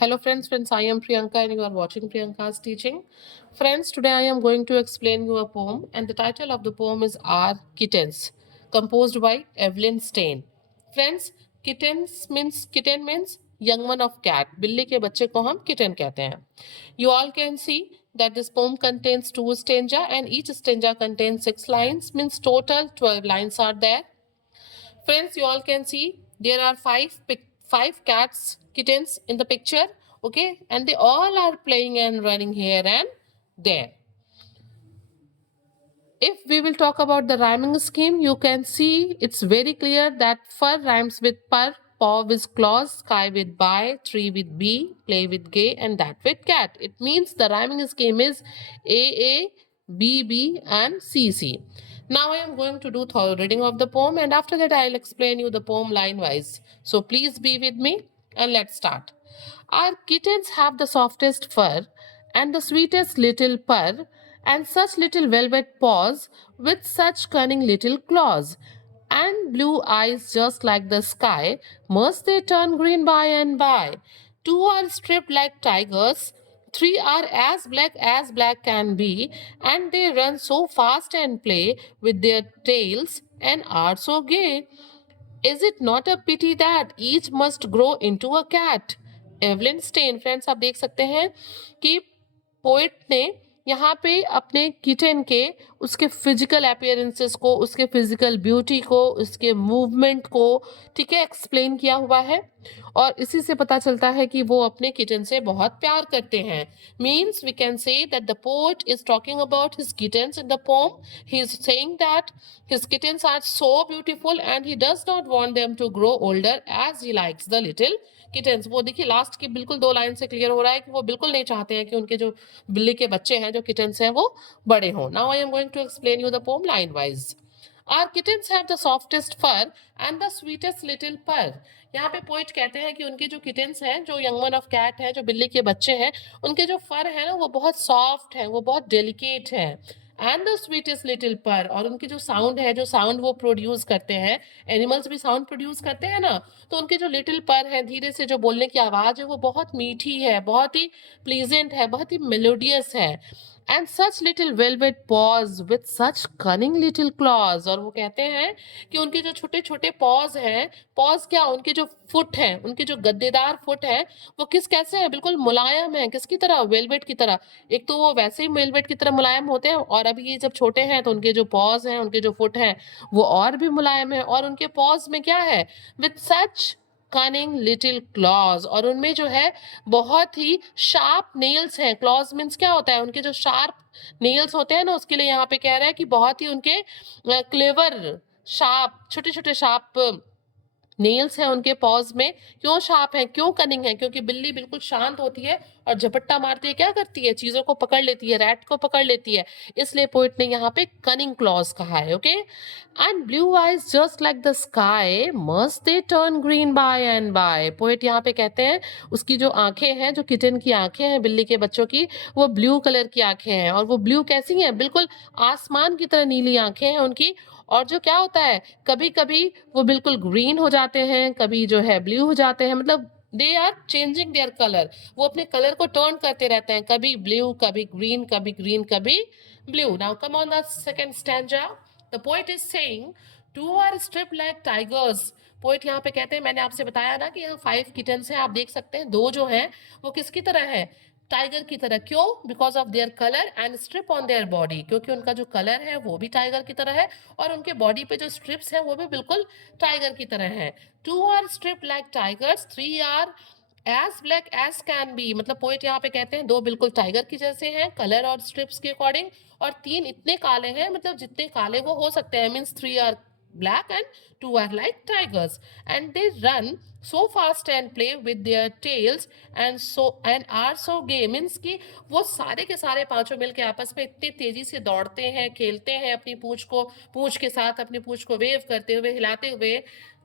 Hello friends, I am Priyanka and you are watching Priyanka's teaching. Friends, today I am going to explain you a poem and the title of the poem is Our Kittens, composed by Evelyn Stein. Friends, kitten means young one of cat. बिल्ली के बच्चे को हम kitten कहते हैं. You all can see that this poem contains 2 stanza and each stanza contains 6 lines, means total 12 lines are there. Friends, you all can see there are five cats, kittens in the picture, okay, and they all are playing and running here and there. If we will talk about the rhyming scheme, you can see it's very clear that fur rhymes with purr, paw with claws, sky with by, tree with bee, play with gay, and that with cat. It means the rhyming scheme is A, B, B, and C, C. Now I am going to do thorough reading of the poem, and after that I'll explain you the poem line wise. So please be with me and let's start. Our kittens have the softest fur and the sweetest little purr, and such little velvet paws with such cunning little claws, and blue eyes just like the sky. Must they turn green by and by? Two are striped like tigers. Three are as black can be, and they run so fast and play with their tails and are so gay. Is it not a pity that each must grow into a cat? Evaleen Stein. Friends, आप देख सकते हैं कि poet ने यहाँ पे अपने kitten के उसके फिजिकल अपीयरेंसेस को, उसके फिजिकल ब्यूटी को, उसके मूवमेंट को, ठीक है, एक्सप्लेन किया हुआ है और इसी से पता चलता है कि वो अपने किटन से बहुत प्यार करते हैं. Means we can say that the poet is talking about his kittens in the poem. He is saying that his kittens are so beautiful and he does not want them to grow older as he likes the little kittens. वो देखिए last की बिल्कुल 2 line से clear हो रहा है कि वो बिल्कुल नहीं चाहते हैं कि उनके जो बिल्ली के बच्चे हैं, जो किटन्स हैं, वो बड़े हों. Now I am going to explain you the poem line wise. Our kittens have the softest fur and the sweetest little purr. यहाँ पे पोइट कहते हैं कि उनके जो किटन्स हैं, जो यंग वन ऑफ कैट है, जो बिल्ली के बच्चे हैं, उनके जो फर है ना वो बहुत सॉफ्ट है, वो बहुत डेलिकेट है. एंड द स्वीटेस्ट लिटिल पर, और उनकी जो साउंड है, जो साउंड वो प्रोड्यूस करते हैं, एनिमल्स भी साउंड प्रोड्यूस करते हैं ना, तो उनके जो लिटिल पर है, धीरे से जो बोलने की आवाज़ है, वो बहुत मीठी है, बहुत ही प्लीजेंट है, बहुत ही मेलोडियस है. And such little velvet pause with such cunning little clause. और वो कहते हैं कि उनके जो छोटे छोटे पॉज हैं, पॉज क्या, उनके जो फुट हैं, उनके जो गद्देदार फुट हैं, वो कैसे हैं, बिल्कुल मुलायम है. किसकी तरह? वेलवेट की तरह. एक तो वो वैसे ही वेलवेट की तरह मुलायम होते हैं और अभी ये जब छोटे हैं तो उनके जो पॉज हैं, उनके जो फुट हैं, वो और भी मुलायम है. और उनके पॉज में क्या है? With such cunning little clause. और उनमें जो है बहुत ही शार्प नेल्स हैं. क्लॉज मीन्स क्या होता है? उनके जो शार्प नेल्स होते हैं ना, उसके लिए यहाँ पे कह रहा है कि बहुत ही उनके क्लेवर, शार्प, छोटे छोटे शार्प नेल्स हैं उनके पॉज में. क्यों शार्प है, क्यों कनिंग है? क्योंकि बिल्ली बिल्कुल शांत होती है और झपट्टा मारती है, क्या करती है? चीजों को पकड़ लेती है, रैट को पकड़ लेती है. इसलिए पोइट ने यहाँ पे कनिंग क्लॉज कहा है. Okay. And blue eyes just like the sky, must they turn green by and by. Poet यहाँ पे कहते हैं उसकी जो आंखें हैं, जो किटन की आंखें हैं, बिल्ली के बच्चों की, वो ब्लू कलर की आंखें हैं. और वो ब्लू कैसी हैं? बिल्कुल आसमान की तरह नीली आंखें हैं उनकी. और जो क्या होता है, कभी कभी वो बिल्कुल ग्रीन हो जाते हैं, कभी जो है ब्लू हो जाते हैं. मतलब they are changing their colour. वो अपने कलर को टर्न करते रहते हैं, कभी ब्लू, कभी ग्रीन, कभी ग्रीन, कभी blue. Now come on the second stanza. The poet is saying two are striped like tigers. Poet यहाँ पे कहते हैं, मैंने आपसे बताया ना कि यहाँ 5 किटन्स हैं, आप देख सकते हैं. 2 जो हैं वो किसकी तरह है? टाइगर की तरह. क्यों? Because of their colour and strip on their body. क्योंकि उनका जो कलर है वो भी टाइगर की तरह है और उनके बॉडी पे जो स्ट्रिप्स हैं वो भी बिल्कुल टाइगर की तरह है. 2 are strip like tigers, 3 are as black as can be. मतलब पोएट यहाँ पे कहते हैं 2 बिल्कुल टाइगर की जैसे हैं कलर और स्ट्रिप्स के अकॉर्डिंग, और 3 इतने काले हैं, मतलब जितने काले वो हो सकते हैं. Means 3 are black and 2 are like tigers, and they run so fast and play with their tails and are so gay. Means कि वो सारे के सारे पांचों मिलके आपस में इतनी तेजी से दौड़ते हैं, खेलते हैं, अपनी पूंछ के साथ अपनी पूंछ को वेव करते हुए, हिलाते हुए.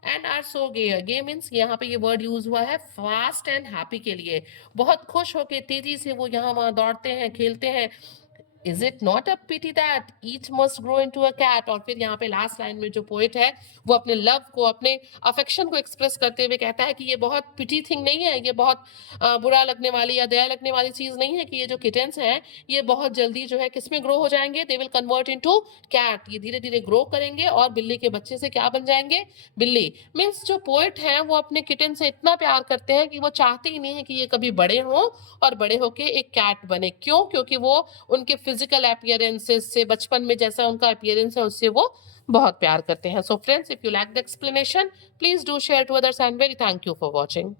And are so gay. Gay means यहाँ पे ये वर्ड यूज हुआ है फास्ट एंड हैप्पी के लिए. बहुत खुश होके तेजी से वो यहाँ वहाँ दौड़ते हैं, खेलते हैं, Is it not a pity that each must grow into a cat? और फिर यहाँ पे लास्ट लाइन में जो पोएट है वो अपने लव को, अपने अफेक्शन को एक्सप्रेस करते हुए कहता है कि ये बहुत पिटी थिंग नहीं है, ये बहुत बुरा लगने वाली या दया लगने वाली चीज नहीं है कि ये जो किटेंस हैं ये बहुत जल्दी जो है किसमें ग्रो हो जाएंगे, they will convert into cat. ये धीरे धीरे ग्रो करेंगे और बिल्ली के बच्चे से क्या बन जाएंगे, बिल्ली। मीन्स जो पोएट है वो अपने किटन से इतना प्यार करते हैं कि वो चाहते ही नहीं है कि ये कभी बड़े हों और बड़े होके एक कैट बने। क्यों? क्योंकि वो उनके फिजिकल अपीयरेंसेस से, बचपन में जैसा उनका अपीयरेंस है उससे वो बहुत प्यार करते हैं। So friends, if you like the explanation, please do share to others and very thank you for watching.